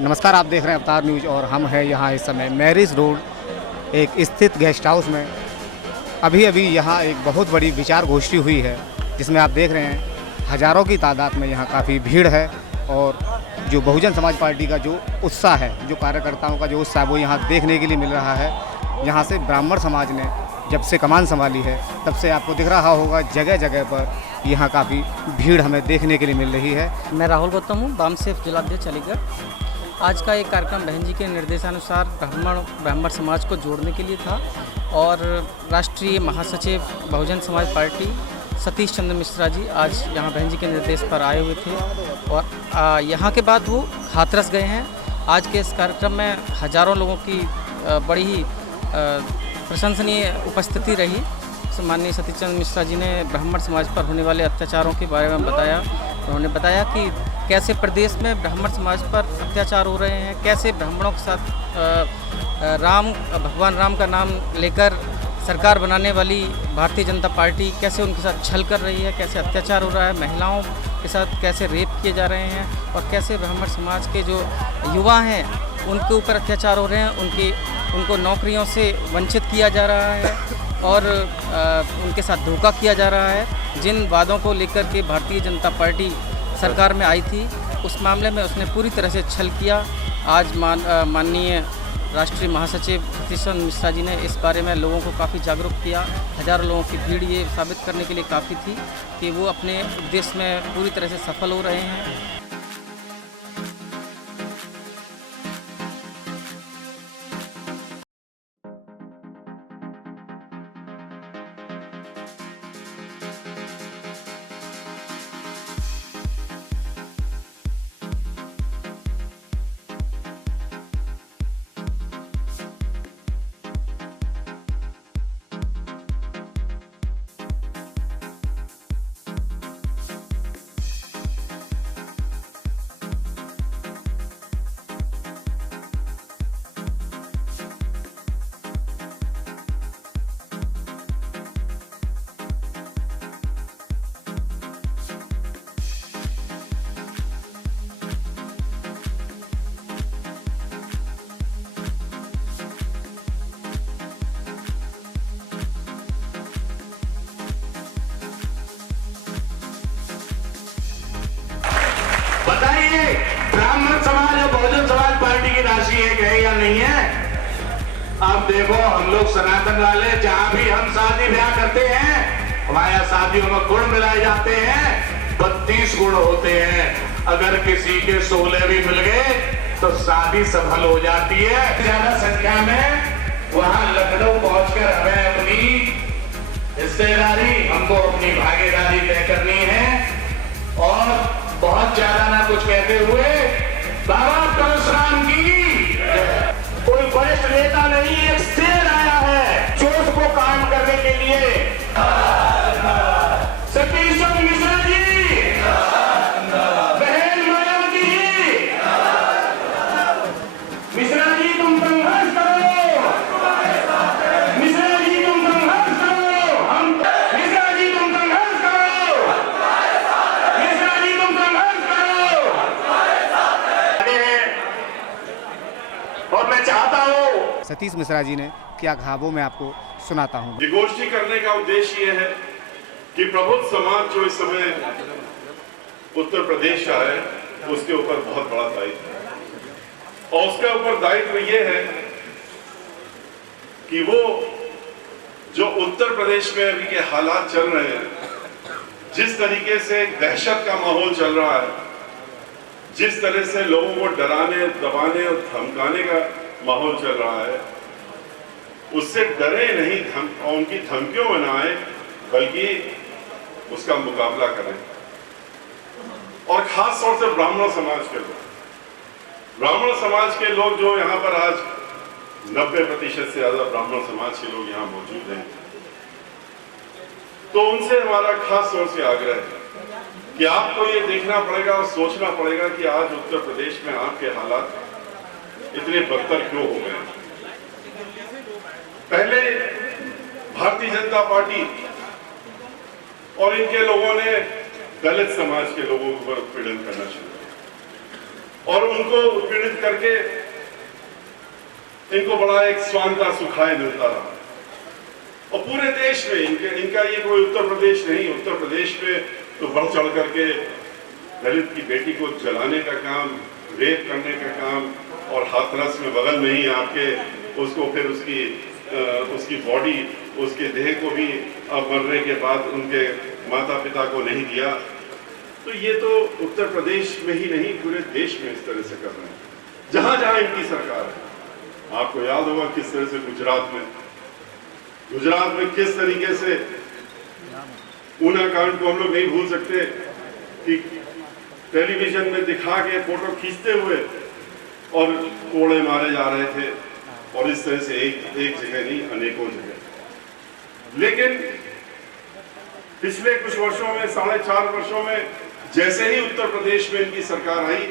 नमस्कार, आप देख रहे हैं अवतार न्यूज़ और हम हैं यहाँ इस समय मैरिज रोड एक स्थित गेस्ट हाउस में। अभी यहाँ एक बहुत बड़ी विचार गोष्ठी हुई है जिसमें आप देख रहे हैं हज़ारों की तादाद में यहाँ काफ़ी भीड़ है। और जो बहुजन समाज पार्टी का जो उत्साह है, जो कार्यकर्ताओं का जो उत्साह है वो यहाँ देखने के लिए मिल रहा है। यहाँ से ब्राह्मण समाज ने जब से कमान संभाली है तब से आपको दिख रहा होगा जगह जगह पर यहाँ काफ़ी भीड़ हमें देखने के लिए मिल रही है। मैं राहुल गौतम हूँ, बामसेफ जिलाध्यक्ष अलीगढ़। आज का एक कार्यक्रम बहन जी के निर्देशानुसार ब्राह्मण समाज को जोड़ने के लिए था और राष्ट्रीय महासचिव बहुजन समाज पार्टी सतीश चंद्र मिश्रा जी आज यहाँ बहन जी के निर्देश पर आए हुए थे और यहाँ के बाद वो हाथरस गए हैं। आज के इस कार्यक्रम में हज़ारों लोगों की बड़ी ही प्रशंसनीय उपस्थिति रही। माननीय सतीश चंद्र मिश्रा जी ने ब्राह्मण समाज पर होने वाले अत्याचारों के बारे में बताया। उन्होंने बताया कि कैसे प्रदेश में ब्राह्मण समाज पर अत्याचार हो रहे हैं, कैसे ब्राह्मणों के साथ भगवान राम का नाम लेकर सरकार बनाने वाली भारतीय जनता पार्टी कैसे उनके साथ छल कर रही है, कैसे अत्याचार हो रहा है, महिलाओं के साथ कैसे रेप किए जा रहे हैं और कैसे ब्राह्मण समाज के जो युवा हैं उनके ऊपर अत्याचार हो रहे हैं, उनको नौकरियों से वंचित किया जा रहा है और उनके साथ धोखा किया जा रहा है। जिन वादों को लेकर के भारतीय जनता पार्टी सरकार में आई थी उस मामले में उसने पूरी तरह से छल किया। आज माननीय राष्ट्रीय महासचिव सतीश चंद्र मिश्रा जी ने इस बारे में लोगों को काफ़ी जागरूक किया। हज़ारों लोगों की भीड़ ये साबित करने के लिए काफ़ी थी कि वो अपने उद्देश्य में पूरी तरह से सफल हो रहे हैं। बताइए, ब्राह्मण समाज और बहुजन समाज पार्टी की राशि एक है या नहीं है? अब देखो, हम लोग सनातन वाले जहां भी हम शादी ब्याह करते हैं हमारे शादियों में गुण मिलाए जाते हैं। 32 गुण होते हैं। अगर किसी के 16 भी मिल गए तो शादी सफल हो जाती है। ज्यादा संख्या में वहां लखनऊ पहुंचकर हमें अपनी हिस्सेदारी, हमको अपनी भागीदारी तय करनी है। और बहुत ज्यादा ना कुछ कहते हुए बाबा परशुराम की कोई वरिष्ठ नेता नहीं, एक शेर आया है जोश को काम करने के लिए। सतीश चंद्र मिश्रा जी, बहन मायावती जी, मिश्रा जी तुम संघर्ष करो, मिश्रा जी तुम संघर्ष करो, हम मिश्रा जी तुम संघर्ष करो, मिश्रा जी तुम संघर्ष करो। और मैं चाहता हूँ सतीश मिश्रा जी ने क्या कहा वो मैं आपको सुनाता हूँ। ये गोष्ठी करने का उद्देश्य ये है कि प्रबुद्ध समाज जो इस समय उत्तर प्रदेश का है उसके ऊपर बहुत बड़ा दायित्व है और उसके ऊपर दायित्व ये है कि वो जो उत्तर प्रदेश में अभी के हालात चल रहे हैं, जिस तरीके से दहशत का माहौल चल रहा है, जिस तरह से लोगों को डराने, दबाने और धमकाने का माहौल चल रहा है, उससे डरे नहीं और उनकी धमकियों में ना आए बल्कि उसका मुकाबला करें। और खास तौर से ब्राह्मण समाज के लोग जो यहाँ पर आज 90% से ज्यादा ब्राह्मण समाज के लोग यहाँ मौजूद हैं, तो उनसे हमारा खास तौर से आग्रह है कि आपको ये देखना पड़ेगा और सोचना पड़ेगा कि आज उत्तर प्रदेश में आपके हालात इतने बदतर क्यों हो गए। पहले भारतीय जनता पार्टी और इनके लोगों ने दलित समाज के लोगों पर उत्पीड़न करना शुरू किया और उनको उत्पीड़ित करके इनको बड़ा एक स्वांता सुखाय मिलता रहा। और पूरे देश में इनका ये कोई उत्तर प्रदेश नहीं, उत्तर प्रदेश में तो बढ़ चढ़ करके दलित की बेटी को जलाने का काम, रेप करने का काम, और हाथरस में बगल में ही आपके उसको फिर उसकी बॉडी, उसके देह को भी अब मरने के बाद उनके माता पिता को नहीं दिया। तो ये तो उत्तर प्रदेश में ही नहीं पूरे देश में इस तरह से कर रहे हैं, जहां जहां इनकी सरकार है। आपको याद होगा किस तरह से गुजरात में किस तरीके से ऊना कांड को हम लोग नहीं भूल सकते कि टेलीविजन में दिखा के फोटो खींचते हुए और कोड़े मारे जा रहे थे, और इस तरह से एक जगह नहीं अनेकों जगह। लेकिन पिछले कुछ वर्षों में, 4.5 वर्षों में जैसे ही उत्तर प्रदेश में इनकी सरकार आई,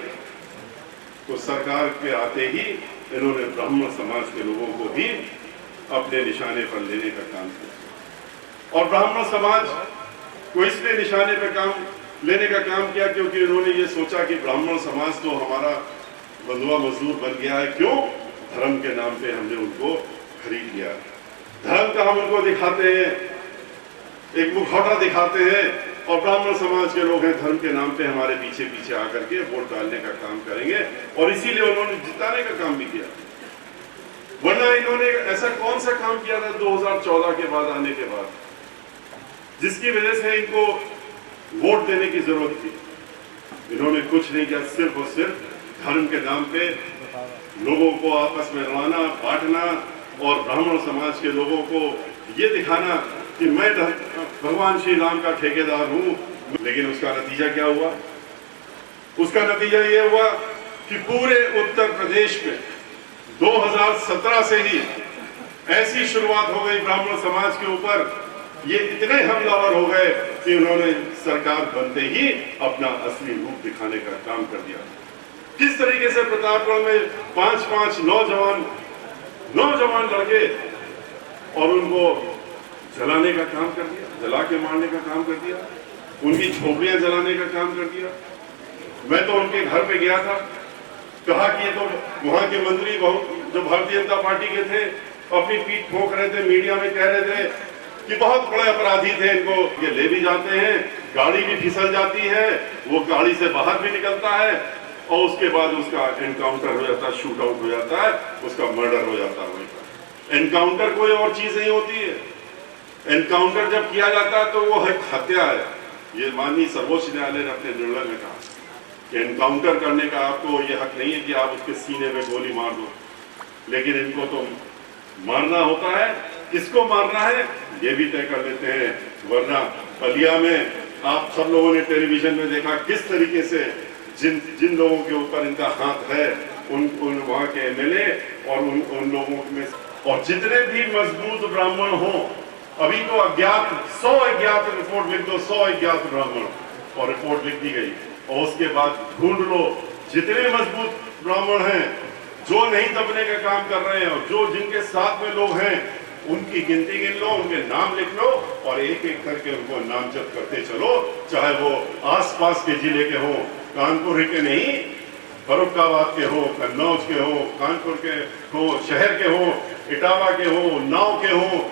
तो सरकार के आते ही इन्होंने ब्राह्मण समाज के लोगों को भी अपने निशाने पर लेने का काम किया। और ब्राह्मण समाज को इसलिए निशाने पर लेने का काम किया क्योंकि उन्होंने ये सोचा कि ब्राह्मण समाज तो हमारा बंधुआ मजदूर बन गया है। क्यों? धर्म के नाम पे हमने उनको खरीद लिया। धर्म का हम उनको दिखाते हैं, एक मुखौटा दिखाते हैं, और ब्राह्मण समाज के लोग हैं, धर्म के नाम पे हमारे पीछे पीछे आकर के वोट डालने का काम करेंगे, और इसीलिए उन्होंने जिताने का काम भी किया। वरना इन्होंने ऐसा कौन सा काम किया था 2014 के बाद आने के बाद, जिसकी वजह से इनको वोट देने की जरूरत थी? इन्होंने कुछ नहीं किया, सिर्फ और सिर्फ धर्म के नाम पे लोगों को आपस में लड़ाना, बांटना, और ब्राह्मण समाज के लोगों को ये दिखाना कि मैं भगवान श्री राम का ठेकेदार हूं। लेकिन उसका नतीजा क्या हुआ? उसका नतीजा ये हुआ कि पूरे उत्तर प्रदेश में 2017 से ही ऐसी शुरुआत हो गई ब्राह्मण समाज के ऊपर, ये इतने हमलावर हो गए कि उन्होंने सरकार बनते ही अपना असली रूप दिखाने का काम कर दिया। किस तरीके से प्रतापगढ़ में 5 नौजवान लड़के, और उनको जलाने का काम कर दिया, जला के मारने का काम कर दिया, उनकी झोपड़ियां जलाने का काम कर दिया। मैं तो उनके घर पे गया था, कहा कि ये तो वहां के मंत्री जो भारतीय जनता पार्टी के थे अपनी पीठ ठोक रहे थे, मीडिया में कह रहे थे कि बहुत बड़े अपराधी थे, इनको ये ले भी जाते हैं, गाड़ी भी फिसल जाती है, वो गाड़ी से बाहर भी निकलता है, और उसके बाद उसका एनकाउंटर हो जाता है, शूट आउट हो जाता है, उसका मर्डर हो जाता है। एनकाउंटर कोई और चीज नहीं होती है। एनकाउंटर जब किया जाता है तो वो है हत्या है। ये माननीय सर्वोच्च न्यायालय ने अपने निर्णय में कहा कि एनकाउंटर करने का आपको ये हक नहीं है कि आप उसके सीने में गोली मार दो, लेकिन इनको तो मारना होता है। किसको मारना है ये भी तय कर लेते हैं। वरना बलिया में आप सब लोगों ने टेलीविजन में देखा किस तरीके से जिन लोगों के ऊपर इनका हाथ है, उन वहां के एमएलए और उन लोगों में, और जितने भी मजबूत ब्राह्मण हो, अभी तो अज्ञात 100 अज्ञात रिपोर्ट लिख दो, 100 अज्ञात ब्राह्मण, और रिपोर्ट लिख दी गई, और उसके बाद ढूंढ लो जितने मजबूत ब्राह्मण हैं जो नहीं दबने का काम कर रहे हैं, और जो जिनके साथ में लोग हैं उनकी गिनती गिन लो, उनके नाम लिख लो, और एक एक करके उनको नामजद करते चलो, चाहे वो आसपास के जिले के हो, कानपुर के नहीं, फर्रुखाबाद के हो, कन्नौज के हो, कानपुर के हो, शहर के हो, इटावा के हो, उन्नाव के हो,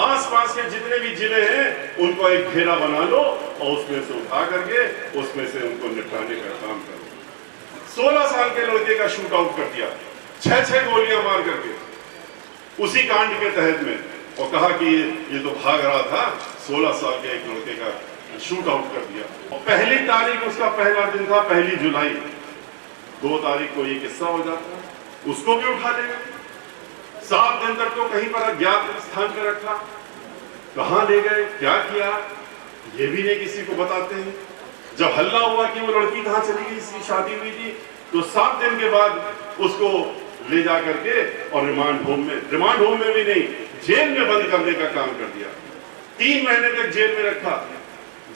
आसपास के जितने भी जिले हैं उनको एक घेरा बना लो, और उसमें से उठा करके उसमें से उनको निपटाने का काम करो। 16 साल के लड़के का शूट आउट कर दिया, 6 गोलियां मार करके उसी कांड के तहत में, और कहा कि ये तो भाग रहा था। 16 साल के एक लड़के का शूट आउट कर दिया, और पहली तारीख उसका पहला दिन था, 1 जुलाई। 2 तारीख को ये किस्सा हो जाता, उसको भी उठा लेगा। 7 दिन तक तो कहीं पर अज्ञात स्थान पर रखा, कहां ले गए, क्या किया, ये भी नहीं किसी को बताते हैं। जब हल्ला हुआ कि वो लड़की कहां चली गई, इसकी शादी हुई थी, तो 7 दिन के बाद उसको ले जा करके और रिमांड होम में भी नहीं, जेल में बंद करने का काम कर दिया। 3 महीने तक जेल में रखा।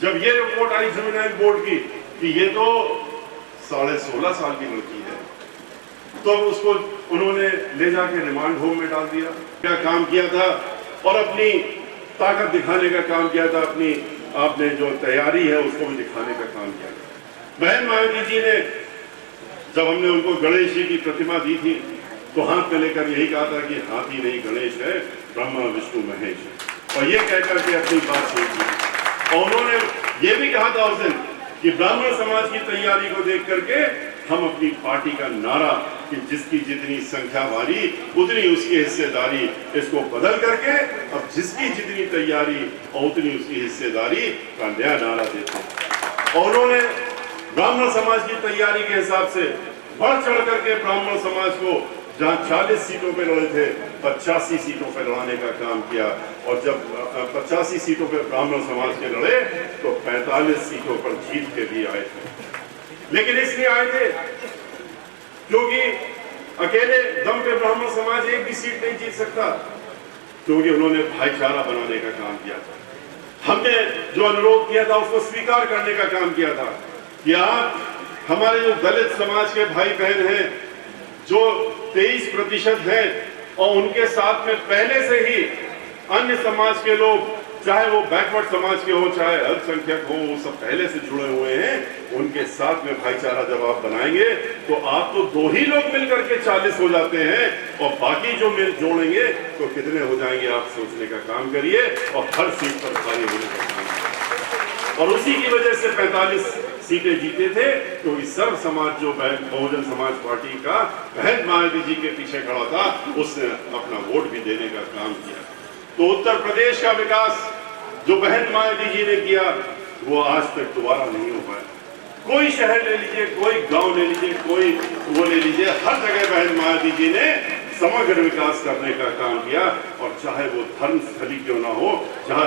जब ये रिपोर्ट आई जुवेनाइल बोर्ड की कि ये तो 16.5 साल की लड़की है, तो उसको उन्होंने ले जाके रिमांड होम में डाल दिया। क्या काम किया था, और अपनी ताकत दिखाने का काम किया था, अपनी आपने जो तैयारी है उसको भी दिखाने का काम किया था। बहन मायावती जी ने जब हमने उनको गणेश जी की प्रतिमा दी थी तो हाथ में लेकर यही कहा था कि हाथी नहीं गणेश है, ब्रह्मा विष्णु महेश है, और ये कहकर के अपनी बात शुरू की। और उन्होंने ये भी कहा था उस दिन कि ब्राह्मण समाज की तैयारी को देख करके हम अपनी पार्टी का नारा कि जिसकी जितनी संख्या वाली उतनी उसकी हिस्सेदारी, इसको बदल करके अब जिसकी जितनी तैयारी और उतनी उसकी हिस्सेदारी का नया नारा देते हैं। और उन्होंने ब्राह्मण समाज की तैयारी के हिसाब से बढ़ चढ़ करके ब्राह्मण समाज को जहां 40 सीटों पे लड़े थे 85 सीटों पे लड़ाने का काम किया, और जब 85 सीटों पे ब्राह्मण समाज के लड़े तो 45 सीटों पर जीत के भी आए थे। लेकिन इसलिए आए थे क्योंकि अकेले दम पे ब्राह्मण समाज एक भी सीट नहीं जीत सकता, क्योंकि उन्होंने भाईचारा बनाने का काम किया था। हमने जो अनुरोध किया था उसको स्वीकार करने का काम किया था कि आप हमारे जो दलित समाज के भाई बहन हैं जो 23% हैं, और उनके साथ में पहले से ही अन्य समाज के लोग, चाहे वो बैकवर्ड समाज के हो चाहे अल्पसंख्यक हो, वो सब पहले से जुड़े हुए हैं। उनके साथ में भाईचारा जब आप बनाएंगे तो आप तो 2 ही लोग मिलकर के 40 हो जाते हैं, और बाकी जो मिल जोड़ेंगे तो कितने हो जाएंगे आप सोचने का काम करिए, और हर सीट पर भारी होने का काम करिए। और उसी की वजह से 45 सीटें जीते थे, क्योंकि सर्व समाज जो बहुजन समाज पार्टी का बहन मायावती जी के पीछे खड़ा था, उसने अपना वोट भी देने का काम किया। तो उत्तर प्रदेश का विकास जो बहन मायावती जी ने किया वो आज तक दोबारा नहीं हो पाया। कोई शहर ले लीजिए, कोई गांव ले लीजिए, कोई वो ले लीजिए, हर जगह बहन मायावती जी ने समग्र विकास करने का काम किया, और चाहे वो धर्म स्थली क्यों ना हो, जहां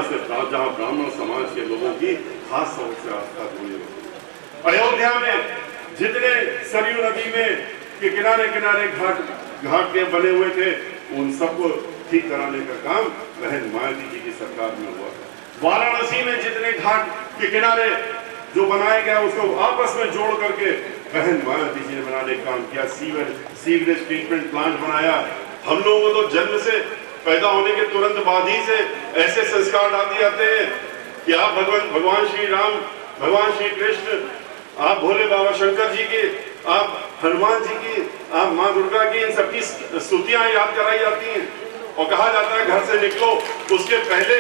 ब्राह्मण समाज के लोगों की खास तौर से आस्था जुड़ी हो। अयोध्या में जितने सरयू नदी में के किनारे किनारे घाट के बने हुए थे, उन सबको ठीक कराने का काम बहन मायावती जी की सरकार में हुआ। वाराणसी में जितने घाट के किनारे जो बनाया गया उसको आपस में जोड़ करके बहन मायावती जी ने बनाने का काम किया। सीवरेज ट्रीटमेंट प्लांट बनाया। हम लोगों को तो जन्म से पैदा होने के तुरंत बाद ही से ऐसे संस्कार डाल दिए जाते हैं कि आप भगवान श्री राम, भगवान श्री कृष्ण, आप भोले बाबा शंकर जी की, आप हनुमान जी की, आप माँ दुर्गा की, इन सबकी स्तुतियां याद कराई जाती हैं, और कहा जाता है घर से निकलो उसके पहले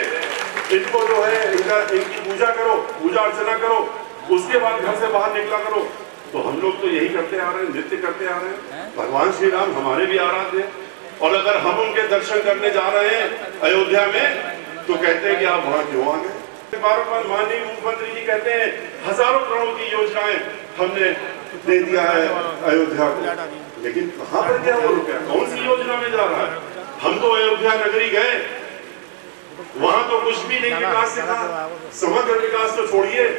इनको जो है इनकी पूजा करो, पूजा अर्चना करो, उसके बाद घर से बाहर निकला करो। तो हम लोग तो यही करते आ रहे हैं, नृत्य करते आ रहे हैं। भगवान श्री राम हमारे भी आराध्य हैं, और अगर हम उनके दर्शन करने जा रहे हैं अयोध्या में तो कहते हैं कि आप वहां क्यों आ गए। बार माननीय मुख्यमंत्री जी कहते हैं हजारों करोड़ की योजनाएं हमने दे दिया है अयोध्या को, लेकिन कहां पर गया वो रुपया, कौन सी योजना में जा रहा है? हम तो अयोध्या नगरी गए, वहां तो कुछ भी नहीं विकास दिखा। समग्र विकास तो छोड़िए,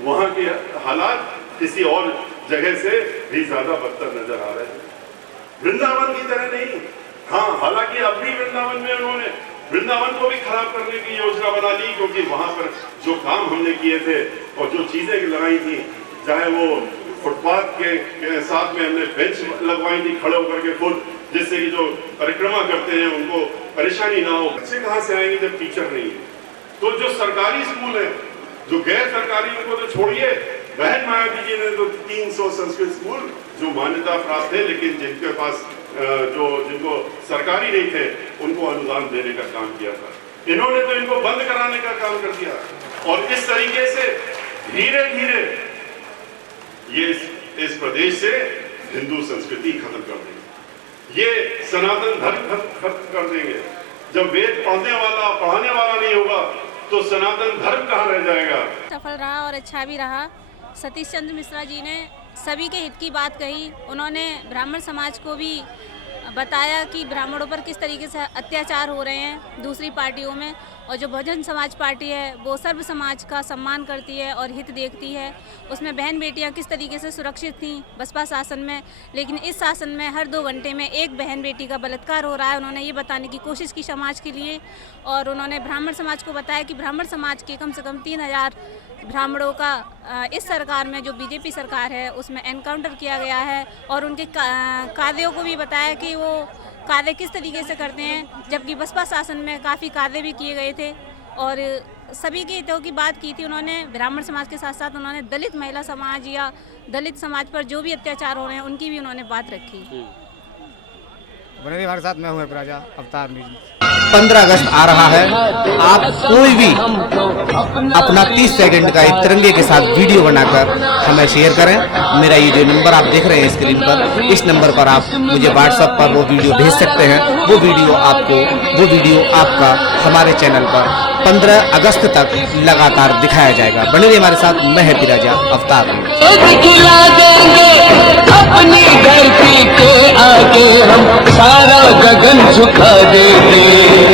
वहां के हालात किसी और जगह से भी ज्यादा बदतर नजर आ रहे हैं। वृंदावन की तरह नहीं। हाँ, हालांकि अब भी वृंदावन में उन्होंने वृंदावन को भी खराब करने की योजना बना ली, क्योंकि वहां पर जो काम हमने किए थे और जो चीजें लगाई थी, चाहे वो फुटपाथ के साथ में हमने बेंच लगवाई थी खड़े होकर के खुद, जिससे कि जो परिक्रमा करते हैं उनको परेशानी ना हो। बच्चे कहाँ से आएंगे जब टीचर नहीं है? तो जो सरकारी स्कूल है, जो गैर सरकारी, उनको तो छोड़िए। बहन मायावती जी ने तो 300 संस्कृत स्कूल जो मान्यता प्राप्त है, लेकिन जिनके पास जिनको सरकारी नहीं थे, उनको अनुदान देने का काम किया था। इन्होंने तो इनको बंद कराने का काम कर दिया, और इस तरीके से धीरे धीरे ये इस प्रदेश से हिंदू संस्कृति खत्म कर देंगे, ये सनातन धर्म खत्म कर देंगे। जब वेद पढ़ने वाला पढ़ाने वाला नहीं होगा तो सनातन धर्म कहाँ रह जाएगा। सफल रहा और अच्छा भी रहा। सतीश चंद्र मिश्रा जी ने सभी के हित की बात कही। उन्होंने ब्राह्मण समाज को भी बताया कि ब्राह्मणों पर किस तरीके से अत्याचार हो रहे हैं दूसरी पार्टियों में, और जो बहुजन समाज पार्टी है वो सर्व समाज का सम्मान करती है और हित देखती है। उसमें बहन बेटियां किस तरीके से सुरक्षित थीं बसपा शासन में, लेकिन इस शासन में हर 2 घंटे में एक बहन बेटी का बलात्कार हो रहा है। उन्होंने ये बताने की कोशिश की समाज के लिए, और उन्होंने ब्राह्मण समाज को बताया कि ब्राह्मण समाज के कम से कम 3000 ब्राह्मणों का इस सरकार में, जो बीजेपी सरकार है, उसमें एनकाउंटर किया गया है, और उनके कार्यों को भी बताया कि वो कार्य किस तरीके से करते हैं, जबकि बसपा शासन में काफ़ी कार्य भी किए गए थे। और सभी के हितों की बात की थी उन्होंने। ब्राह्मण समाज के साथ साथ उन्होंने दलित महिला समाज या दलित समाज पर जो भी अत्याचार हो रहे हैं उनकी भी उन्होंने बात रखी। बने रहिए हमारे साथ, मैं हूँ राजा अवतार न्यूज। 15 अगस्त आ रहा है, आप कोई भी अपना 30 सेकंड का एक तिरंगे के साथ वीडियो बनाकर हमें शेयर करें। मेरा ये जो नंबर आप देख रहे हैं स्क्रीन पर, इस नंबर पर आप मुझे व्हाट्सएप पर वो वीडियो भेज सकते हैं। वो वीडियो आपका हमारे चैनल पर 15 अगस्त तक लगातार दिखाया जाएगा। बने रहिए हमारे साथ, मैं हैप्पी राजा अवतार अपनी धरती के आगे हम सारा गगन झुका देंगे।